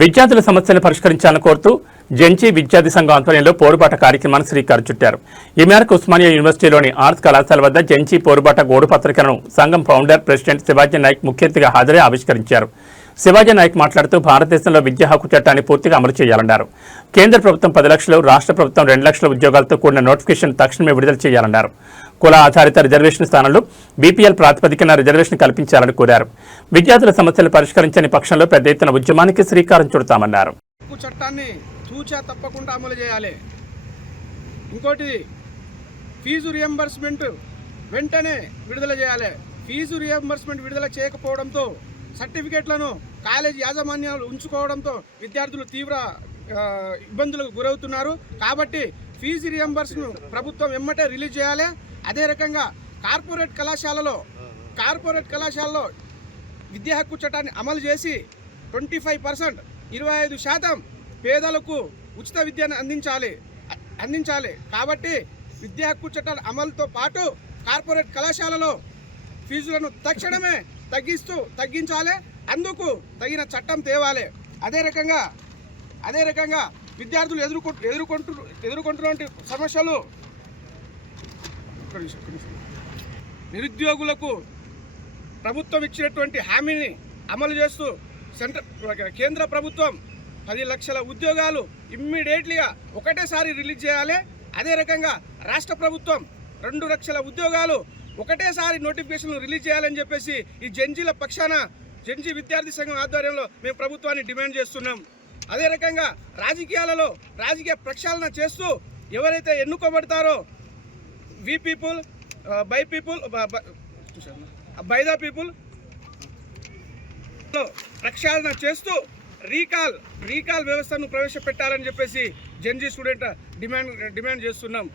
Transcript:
విద్యార్థుల సమస్యలను పరిష్కరించాలని కోరుతూ జెన్జీ విద్యార్థి సంఘం ఆధ్వర్యంలో పోరుబాట కార్యక్రమానికి శ్రీకారం చుట్టారు. ఈ మేరకు ఉస్మానియా యూనివర్సిటీలోని ఆర్ట్స్ కళాశాల వద్ద జెన్జీ పోరుబాట గోడు పత్రికను సంఘం ఫౌండర్ ప్రెసిడెంట్ శివాజీ నాయక్ ముఖ్య అతిథిగా హాజరై ఆవిష్కరించారు. శివాజీ నాయక్ మాట్లాడుతూ భారతదేశంలో విద్యా హక్కు చట్టాన్ని పూర్తిగా అమలు చేయాలన్నారు. కేంద్ర ప్రభుత్వం 10 లక్షలు, రాష్ట్ర ప్రభుత్వం 2 లక్షల ఉద్యోగాలతో కూడిన నోటిఫికేషన్ తక్షణమే విడుదల చేయాలన్నారు. కుల ఆధారిత రిజర్వేషన్ స్థానంలో బీపీఎల్ ప్రాతిపదికన రిజర్వేషన్ కల్పించాలని కోరారు. విద్యార్థుల సమస్యలు పరిష్కరించని పక్షంలో పెద్ద ఎత్తున ఉద్యమానికి శ్రీకారం చుడతామన్నారు. చట్టాన్ని తూచా తప్పకుండా అమలు చేయాలి. ఇంకోటి ఫీజు రియంబర్స్మెంట్ వెంటనే విడుదల చేయాలి. ఫీజు రియంబర్స్మెంట్ విడుదల చేయకపోవడంతో సర్టిఫికేట్లను కాలేజీ యాజమాన్యాలు ఉంచుకోవడంతో విద్యార్థులు తీవ్ర ఇబ్బందులకు గురవుతున్నారు. కాబట్టి ఫీజు రియంబర్స్ను ప్రభుత్వం వెంబటే రిలీజ్ చేయాలి. అదే రకంగా కార్పొరేట్ కళాశాలలో విద్యా హక్కు చట్టాన్ని అమలు చేసి 25% 25% పేదలకు ఉచిత విద్యను అందించాలి. కాబట్టి విద్యా హక్కు చట్టాల అమలుతో పాటు కార్పొరేట్ కళాశాలలో ఫీజులను తక్షణమే తగ్గించాలి. అందుకు తగిన చట్టం తేవాలి. అదే రకంగా విద్యార్థులు ఎదుర్కొంటున్న సమస్యలు నిరుద్యోగులకు ప్రభుత్వం ఇచ్చినటువంటి హామీని అమలు చేస్తూ కేంద్ర ప్రభుత్వం 10 లక్షల ఉద్యోగాలు ఇమ్మీడియట్లీగా ఒకటేసారి రిలీజ్ చేయాలి. అదే రకంగా రాష్ట్ర ప్రభుత్వం 2 లక్షల ఉద్యోగాలు ఒకటేసారి నోటిఫికేషన్లు రిలీజ్ చేయాలని చెప్పేసి ఈ జెన్జీల పక్షాన జెన్జీ విద్యార్థి సంఘం ఆధ్వర్యంలో మేము ప్రభుత్వాన్ని డిమాండ్ చేస్తున్నాం. అదే రకంగా రాజకీయ ప్రక్షాళన చేస్తూ ఎవరైతే ఎన్నుకోబడతారో బై ద పీపుల్ ప్రక్షాళన చేస్తూ రీకాల్ వ్యవస్థను ప్రవేశపెట్టాలని చెప్పేసి జెన్జీ స్టూడెంట్ డిమాండ్ చేస్తున్నాం.